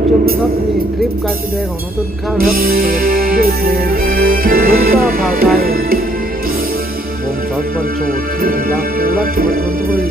รับชมนะครับนี่คลิปการแสดงของน้องต้นข้าวนะครับด้วยเพลงลุ้นก้าผ่าไทยวงสอนคอนโชว์ที่ยาคูราชจังหวัดนนทบุรี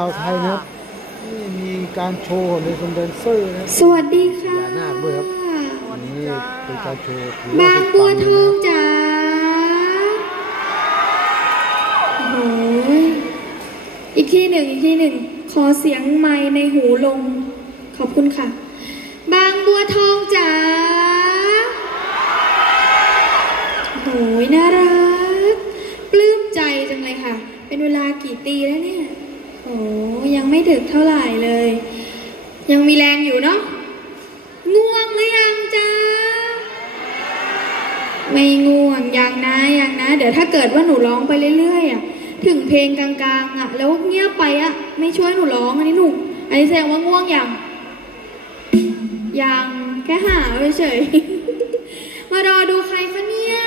าวผ่าไทยนะครับนี่มีการโชว์ของในซนแดนเซอร์นะครับสวัสดีค่ะพญานาคด้วยครับอันนี้เป็นการโชว์ถือว่บางบัวทองสุดปัจ๋าโอ้ยอีกที่หนึ่งอีกที่หนึ่ง ขอเสียงไม้ในหูลง ขอบคุณค่ะ บางบัวทองจ๋าโอ้ยน่ารัก ปลื้มใจจังเลยค่ะ เป็นเวลากี่ตีแล้วเนี่ย โอ้ยังไม่ดึกเท่าไหร่เลย ยังมีแรงอยู่เนาะง่วงหรือยังจ๊ะไม่ง่วงยังนะยังนะ เดี๋ยวถ้าเกิดว่าหนูร้องไปเรื่อยๆอะถึงเพลงกลางๆอะ แล้วเงียบไปอะ ไม่ช่วยหนูร้องอันนี้หนูอันนี้แสดงว่าง่วงยังยังแค่หาเฉยๆมารอดูใครคะเนี่ย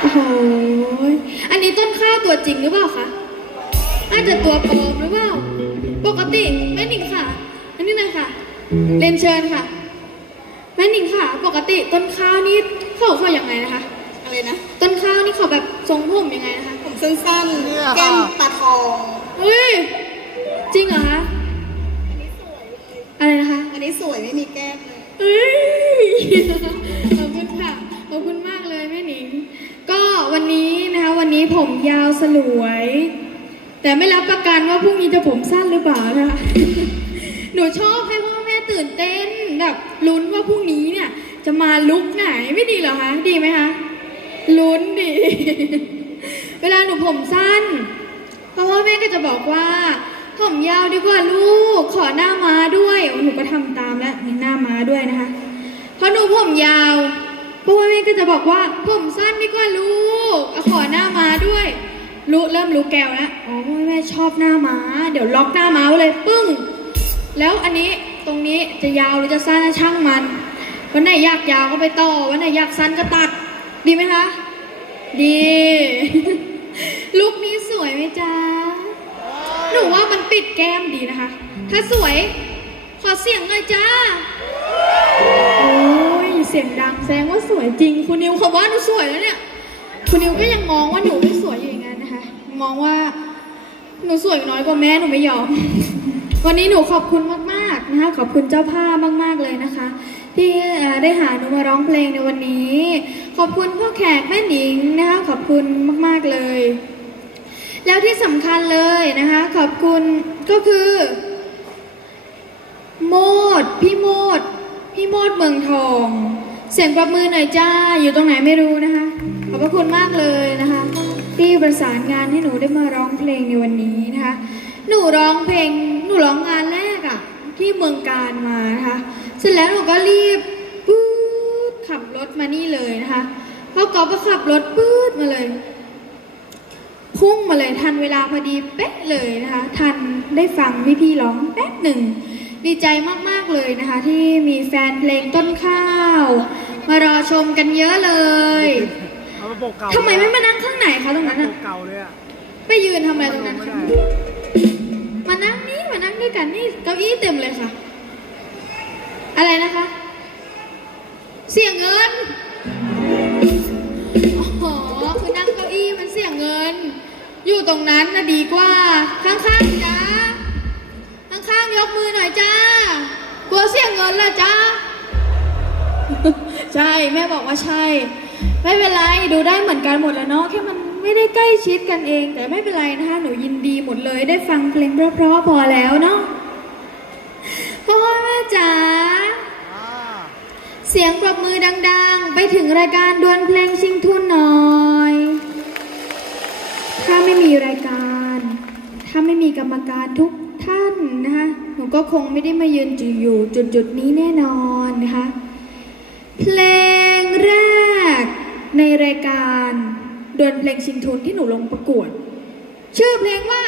โอ้โหยอันนี้ต้นข้าวตัวจริงหรือเปล่าคะ อาจจะตัวปลอมหรือเปล่า ปกติแม่หนิงค่ะ อันนี้หนะค่ะ เรียนเชิญค่ะ แม่หนิงค่ะ ปกติต้นข้าวนี่เขาเขาอย่างไงนะคะ อะไรนะ ต้นข้าวนี่เขาแบบทรงผมยังไงนะคะ ผมสั้นๆ แก้มปลาทองเฮ้ย จริงเหรอคะ อะไรนะคะ อันนี้สวยไม่มีแก้มเลยเอ้ยขอบคุณค่ะ ขอบคุณมากเลยแม่หนิง ก็วันนี้นะคะวันนี้ผมยาวสลวย แต่ไม่รับประกันว่าพรุ่งนี้จะผมสั้นหรือเปล่านะคะหนูชอบให้พ่อแม่ตื่นเต้นแบบลุ้นว่าพรุ่งนี้เนี่ย จะมาลุกไหนไม่ดีเหรอคะดีไหมคะลุ้นดี เวลาหนูผมสั้นเพราะว่าแม่ก็จะบอกว่าผมยาวดีกว่าลูก ขอหน้าม้าด้วยหนูก็ทำตามแล้วมีหน้าม้าด้วยนะคะเพราะหนูผมยาวเพราะว่าแม่ก็จะบอกว่าผมสั้นดีกว่าลูกขอหน้าม้าด้วย รู้เริ่มรู้แก้วแล้วอ๋อแม่ชอบหน้าม้า เดี๋ยวล็อกหน้าม้าไว้เลยปึ้ง แล้วอันนี้ตรงนี้จะยาวหรือจะสั้นช่างมัน วันไหนอยากยาวก็ไปต่อ วันไหนอยากสั้นก็ตัด ดีไหมคะ ดี ลุคนี้สวยไหมจ๊ะ หนูว่ามันปิดแก้มดีนะคะ ถ้าสวย ขอเสียงหน่อยจ้า โอ้ยเสียงดังแสดงว่าสวยจริง คุณนิวเขาว่าหนูสวยแล้วเนี่ย คุณนิวก็ยังมองว่าหนูไม่สวยอยู่ มองว่าหนูสวยน้อยกว่าแม่หนูไม่ยอม วันนี้หนูขอบคุณมากๆนะคะขอบคุณเจ้าภาพมาก ๆเลยนะคะ ที่ได้หาหนูมาร้องเพลงในวันนี้ ขอบคุณพ่อแขกแม่หนิงนะคะขอบคุณมาก ๆเลย แล้วที่สำคัญเลยนะคะ ขอบคุณก็คือโมดพี่โมดพี่โมดเมืองทอง เสียงปรบมือหน่อยจ้าอยู่ตรงไหนไม่รู้นะคะ ขอบพระคุณมากเลยนะคะ ที่ประสานงานให้หนูได้มาร้องเพลงในวันนี้นะคะ หนูร้องเพลงหนูร้องงานแรกอะที่เมืองการมานะคะเสร็จแล้วหนูก็รีบปื๊ดขับรถมานี่เลยนะคะเพ่อกอฟก็ขับรถปื๊ดมาเลย พุ่งมาเลยทันเวลาพอดีเป๊ะเลยนะคะทันได้ฟังพี่ๆร้องแป๊บหนึ่งดีใจมากๆเลยนะคะ ที่มีแฟนเพลงต้นข้าว มารอชมกันเยอะเลย ปกเก่าทำไมไม่มานั่งข้างไหนคะตรงนั้นโปอะกเก่าเลยอะไปยืนทำอะไรตรงนั้นไม่คะได้มานั่งนี่มานั่งด้วยกันนี่เก้าอี้เต็มเลยค่ะ อะไรนะคะ เสียเงินอ๋อคือนั่งเก้าอี้มันเสียเงิน อยู่ตรงนั้นนะดีกว่า ข้างๆจ้าข้างๆยกมือหน่อยจ้ากลัวเสียเงินละจ้า ใช่ แม่บอกว่าใช่ ไม่เป็นไรดูได้เหมือนกันหมดแล้วเนาะแค่มันไม่ได้ใกล้ชิดกันเอง แต่ไม่เป็นไรนะคะหนูยินดีหมดเลย ได้ฟังเพลงเพราะๆพอแล้วเนาะพ่อแม่จ๋าเสียงปรบมือดัง ๆ ไปถึงรายการดวลเพลงชิงทุนหน่อย ถ้าไม่มีรายการ ถ้าไม่มีกรรมการทุกท่านนะคะหนูก็คงไม่ได้มายืนอยู่จุดๆนี้แน่นอนนะคะเพลง ในรายการดวลเพลงชิงทุนที่หนูลงประกวด ชื่อเพลงว่า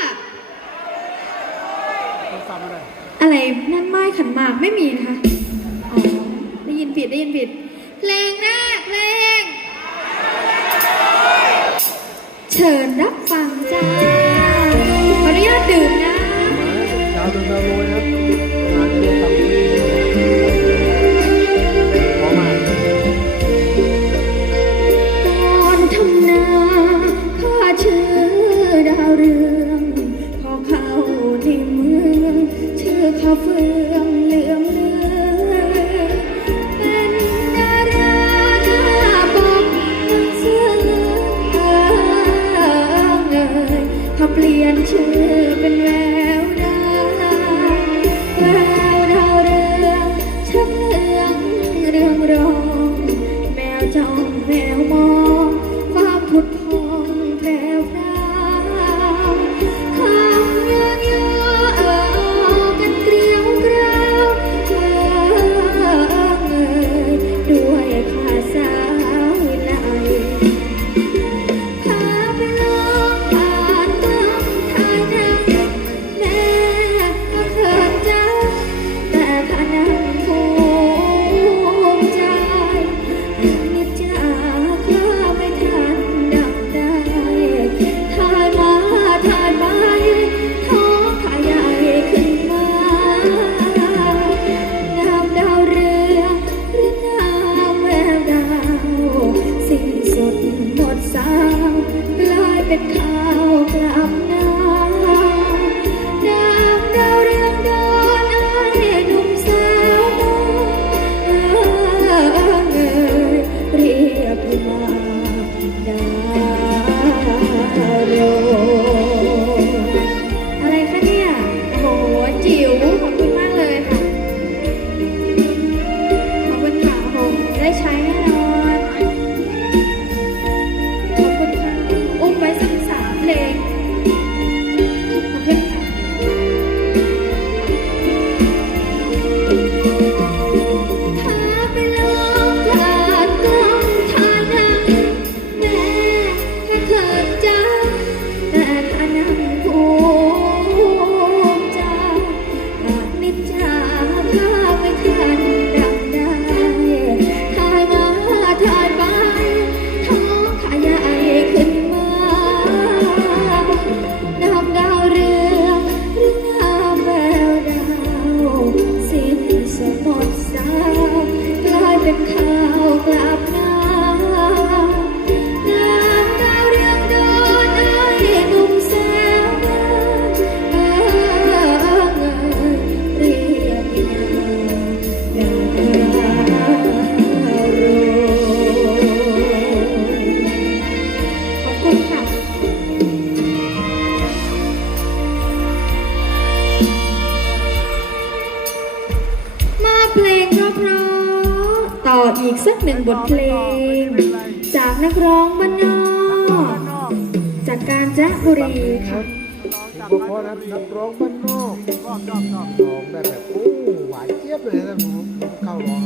องซ้ำเลยอะไรนั่นไม้ขันหมากไม่มีนะคะอ๋อได้ยินผิดได้ยินผิด เพลงแรกเพลง เชิญรับฟังจ้าขออนุญาตดื่มนะ สักหนึ่งบทเพลง จากนักร้องบ้านนอกจากการจนบุรีค่ะเพราะนั้นนักร้องบ้านนอกชอบชอบชอบร้องได้แบบโอ้หวานเจี๊ยบเลยนะผมเข้าร้อง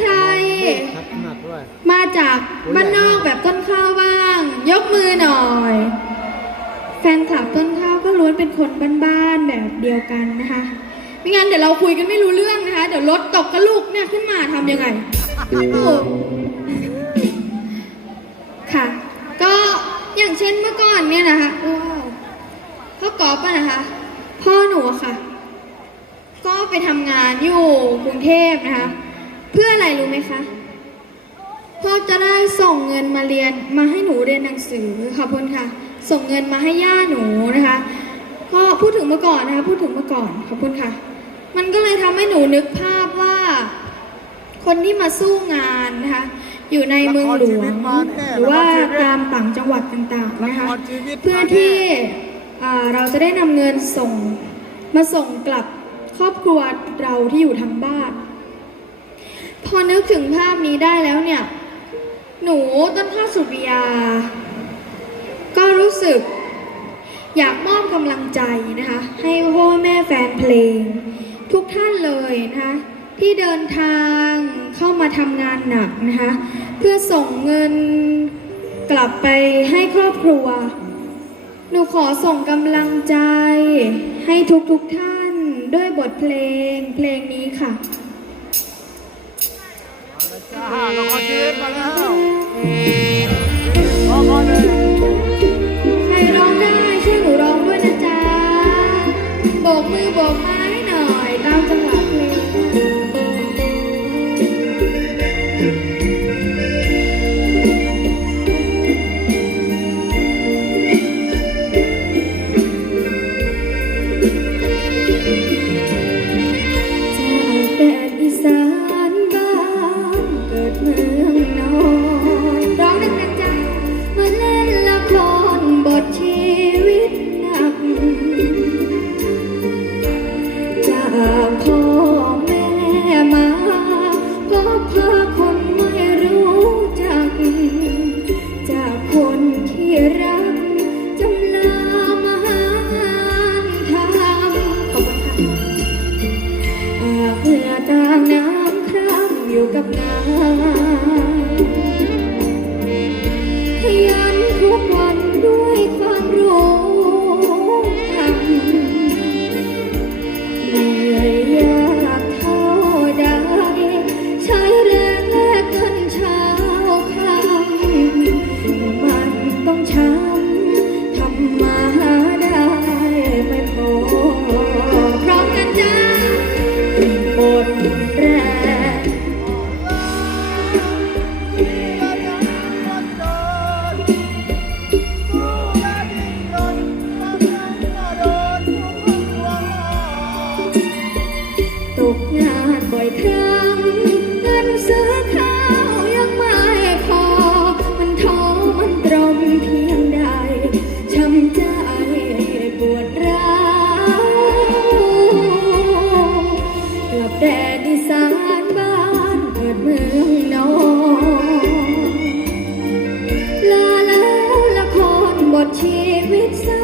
ใครทัดหนักด้วย มาจากบ้านนอกแบบต้นข้าวบ้าง ยกมือหน่อย แฟนคลับต้นข้าวก็ล้วนเป็นคนบ้านๆแบบเดียวกันนะคะไม่งั้นเดี๋ยวเราคุยกันไม่รู้เรื่องนะคะ เดี๋ยวรถตกกระลูกเนี่ยขึ้นมาทำยังไงโอ้ค่ะ ก็อย่างเช่นเมื่อก่อนเนี่ยนะคะว้าวพ่อกอล์ฟอะนะคะ พ่อหนูค่ะ ก็ไปทำงานอยู่กรุงเทพนะคะ เพื่ออะไรรู้ไหมคะพ่อจะได้ส่งเงินมาเรียนมาให้หนูเรียนหนังสือค่ะพ่นค่ะ ส่งเงินมาให้ย่าหนูนะคะพ่อพูดถึงเมื่อก่อนนะคะพูดถึงเมื่อก่อนขอบคุณค่ะ มันก็เลยทำให้หนูนึกภาพว่า คนที่มาสู้งานนะคะอยู่ในเมืองหลวงหรือว่าตามต่างจังหวัดต่างๆนะคะเพื่อที่เราจะได้นำเงินส่งมาส่งกลับครอบครัวเราที่อยู่ทางบ้าน พอนึกถึงภาพนี้ได้แล้วเนี่ย หนูต้นข้าวสุริยา ก็รู้สึกอยากมอบกำลังใจนะคะ ให้พ่อแม่แฟนเพลง ทุกท่านเลยนะคะ ที่เดินทางเข้ามาทำงานหนักนะคะ เพื่อส่งเงินกลับไปให้ครอบครัว หนูขอส่งกำลังใจให้ทุกๆทท่านด้วยบทเพลงเพลงนี้ค่ะ จ้าละครชีวิตมาแล้ว ดชีวิตเศร้า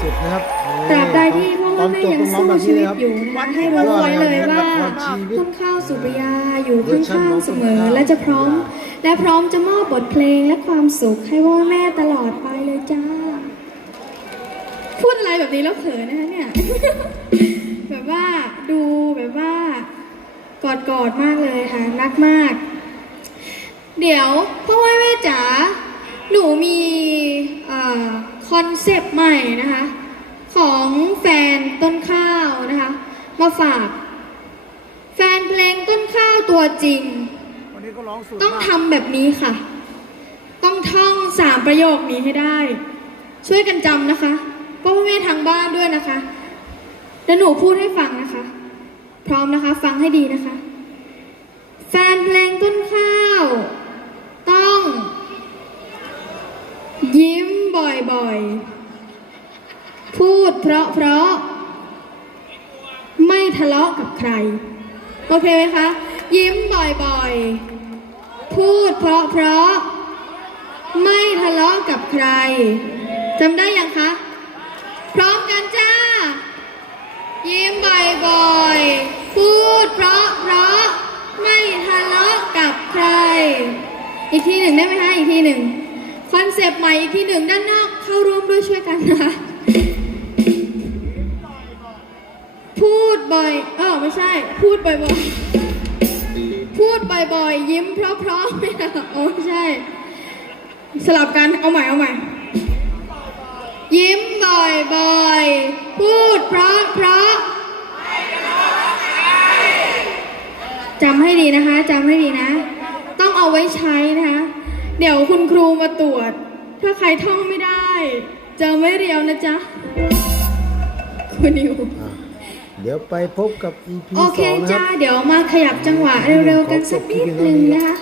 สุดนะครับตราบใดที่พ่อแม่ยังสู้ชีวิตอยู่นะคะให้รู้ไว้เลยว่าวันชีวิตต้นข้าวสุริยาอยู่ข้างๆเสมอและจะพร้อม และพร้อมจะมอบบทเพลงและความสุขให้พ่อแม่ตลอดไปเลยจ้าพูดอะไรแบบนี้แล้วเขินนะคะเนี่ยแบบว่าดูแบบว่ากอดกอดๆมากเลยค่ะรักมาก เดี๋ยวพ่อแม่แม่จ๋าหนูมีอ่า คอนเซปต์ใหม่นะคะ ของแฟนต้นข้าวนะคะ มาฝาก แฟนเพลงต้นข้าวตัวจริง วันนี้ก็ร้องสุดต้องมากทำแบบนี้ค่ะ ต้องท่องสามประโยคนี้ให้ได้ ช่วยกันจำนะคะพ่อแม่ทางบ้านด้วยนะคะแล้วหนูพูดให้ฟังนะคะ พร้อมนะคะ ฟังให้ดีนะคะ แฟนเพลงต้นข้าว ต้อง ยิ้ม บ่อยๆ พูดเพราะเพราะไม่ทะเลาะกับใคร โอเคไหมคะ ยิ้มบ่อยๆ พูดเพราะเพราะไม่ทะเลาะกับใครจำได้ยังคะ พร้อมกันจ้า ยิ้มบ่อยๆ พูดเพราะเพราะไม่ทะเลาะกับใคร อีกทีหนึ่งได้ไหมคะ อีกทีหนึ่ง อนเซปต์ใหม่อีกทีหนึ่งด้านนอกเข้าร่วมด้วยช่วยกันนะคะ พูดบ่อยเออไม่ใช่ พูดบ่อยๆ พูดบ่อยๆ ยิ้มเพราะๆไม่เอาโอ้ไม่ใช่ สลับกันเอาใหม่เอาใหม่ ยิ้มบ่อยๆ พูดเพราะเพราะจำให้ดีนะคะจำให้ดีนะ ต้องเอาไว้ใช้นะคะ เดี๋ยวคุณครูมาตรวจ ถ้าใครท่องไม่ได้ เจอไม่เรียวนะจ๊ะ คุณนิว อะเดี๋ยวไปพบกับ EP โอเคสองนะคจ้ารับเดี๋ยวมาขยับจังหวะเร็วๆกันสักนิดนึงนะคะ